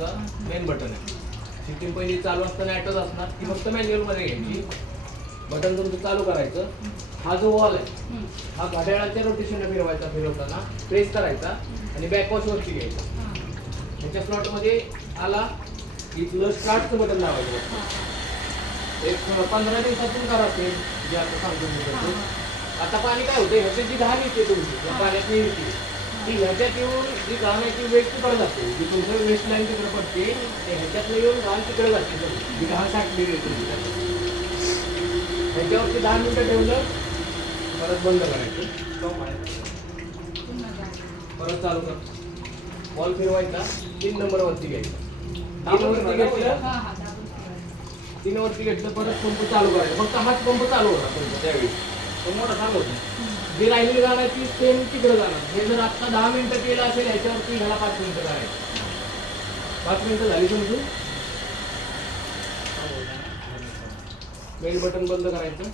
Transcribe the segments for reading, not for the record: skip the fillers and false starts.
नावाचा main button आहे. System पहिली चालू असताना ॲटोच असणार, ती फक्त मॅन्युअल मध्ये घ्यायची. बटन तुमचं चालू करायचं. हा जो वॉल आहे हा घड्याळाच्या रोटेशनला फिरवताना प्रेस करायचा आणि बॅकवॉश वरती घ्यायचा. ह्याच्या स्लॉट मध्ये आला की तुला स्टार्टचं बटन दाबायचं. एक 15 दिवसातून करा ते जे आता सांगतो मी. आता पाणी काय होतं, ह्याची जी घाण येते तुमची पाण्यात येते ती ह्याच्यात येऊन जी घाण आहे ती वेस्ट तिकडे जाते. जी तुमचं वेस्ट लाईन तिकडे पडते ते ह्याच्यातनं येऊन घाण तिकडे जाते. जी घाण साठलेली आहे तुमची ह्याच्यावरती 10 मिनिटं ठेवलं, परत बंद करायचं. परत चालू कर. बॉल फिरवायचा. 3 नंबर वरती घ्यायचा. 3 वरती घेतलं, परत पंप चालू करायचा. फक्त हाच पंप चालू होता तुमचा त्यावेळी, तो मोठा चालू होता. जी राहिलेली जाणार ती सेम तिकडे जाणार. हे जर आता 10 मिनिटं केलं असेल ह्याच्यावरती ह्याला 5 मिनिटं करायचं. 5 मिनिटं झाली समजून मेल बटन बंद करायचं.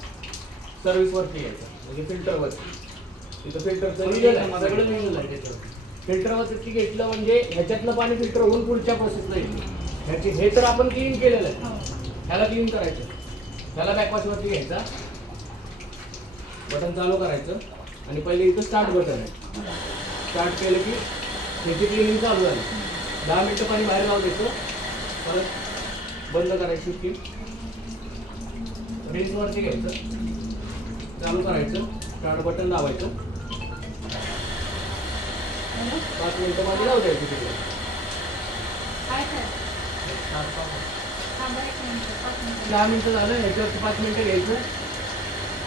सर्व्हिस वरती यायचं म्हणजे फिल्टर वरती. तिथं फिल्टरचं सगळं मेन्यू आहे त्याच्यावर. फिल्टर वरती घेतलं म्हणजे ह्याच्यातलं पाणी फिल्टर होऊन पुढच्या प्रोसेसला येईल. ह्याची हे तर आपण क्लीन केलेलं आहे, ह्याला क्लीन करायचं. ह्याला बॅकवॉश वरती घ्यायचा, बटन चालू करायचं आणि पहिले इथं स्टार्ट बटन आहे. स्टार्ट केलं की ह्याची क्लिनिंग चालू झाली. 10 मिनिटं पाणी बाहेर जाऊ द्यायचं, परत बंद करायची की रिन्स वरती घ्यायचं, चालू करायचं, स्टार्ट बटन दाबायचं. 5 मिनिटं पाणी जाऊ द्यायचं तिकडे. 10 मिनिटं झालं, ह्याच्यावरती 5 मिनिटं घ्यायचं,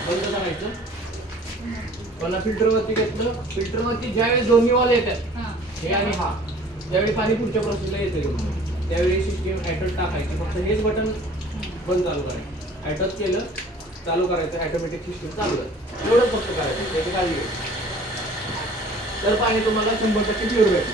बंद करायचं. पुन्हा फिल्टरवरती घेतलं. फिल्टरवरती ज्यावेळेस दोन्ही वॉल येतात हे आणि हा, ज्यावेळी पाणी पुढच्या प्रोसेसला येते त्यावेळी सिस्टीम ॲटोच टाकायची. फक्त हेच बटन बंद चालू करायचं. ॲटोच केलं, चालू करायचं, ॲटोमॅटिक सिस्टीम चालू आहे. एवढंच फक्त करायचं, त्याची काळजी घ्यायची. तर पाणी तुम्हाला 100% प्युअर भेटेल.